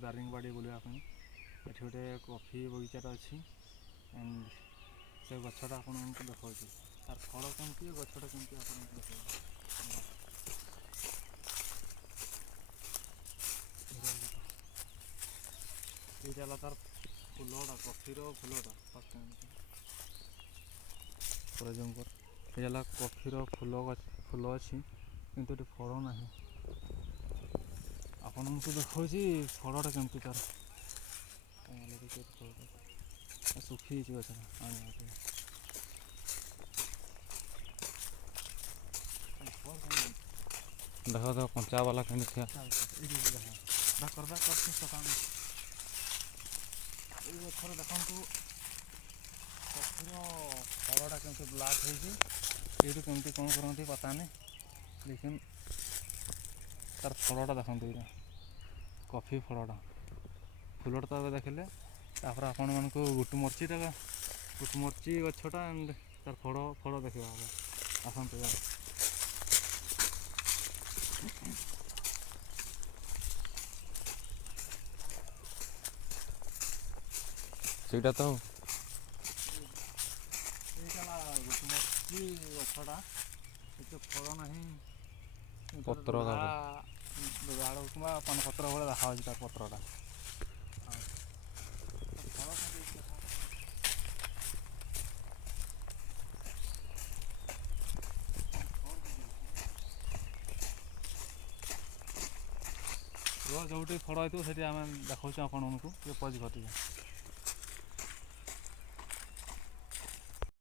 दारिंगबाड़ी बुलाया ये गोटे कॉफी बगीचा अच्छी एंड से गछटा आपको देखा तार फल कमी गछटा कमी आपको देखा ये तार फूलटा कफीर फूलटा ये कफीर फूल अच्छी किंतु फल ना आपन को देखा फलटा कमी तार सुखी गछटा देख देख कंचा वाला कहीं थी गथर देखु कफीर फलटा कमी ब्लाक हो कमी कौन करती पता नहीं लेकिन तार फलटा देखते ये कफी फलटा फूलटा तो देखले तापर आपण मान गुटमरची गछटा एंड तार फल देखा आसतु ସେଇଟା ତ ଗୁଟମରଚି ଗଛଟା ଏତେ ଫଳ ନାହିଁ ପତ୍ର ଗାଡ଼ କିମ୍ବା ପାନପତ୍ର ଭଳିଆ ଦେଖାଯାଉଛି ତା ପତ୍ରଟା जोटी फल होती से आम देखा आपको ये पज घटी